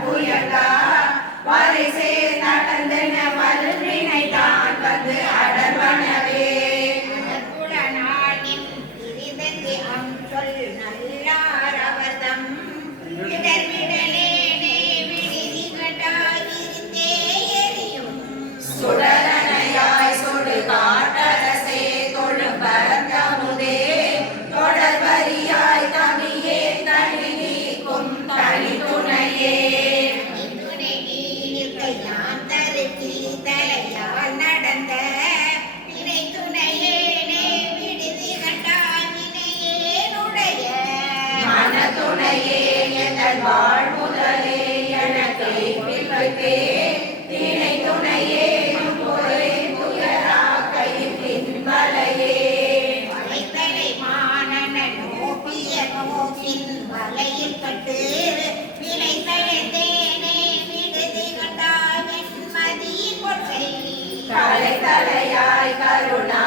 புயலா வரை சேர் நடந்தன வல்வினை தான் வந்து அடர்வனவே குலநாடின் இரிதங்கு சொல் நல்லார் அவதம் இடர்விடலேனே விடுதி கட்டாயிருந்தே எரியும் சுடரணையாய் சுடு காட்டரசே தொழும்பமுதே தொடர்வரியாய் தமியே தனி நீக்கும் தனி துணையே தலையால் நடந்த வினை துணையேனே விடுதி கட்டாயினையேனுடைய மன துணையே என் வாழ்முதலே எனக்கு பிள்ளைப்பே திணை துணையே பொறை துயரா கையில் பின்பலையே வளைத்தலை மானன நோக்கிய நோக்கின் வலையில் பட்டு விளைத்தலை தேனே விடுதி கட்டாவின் மதியின் கொற்றை கலை தலையாய் கருணா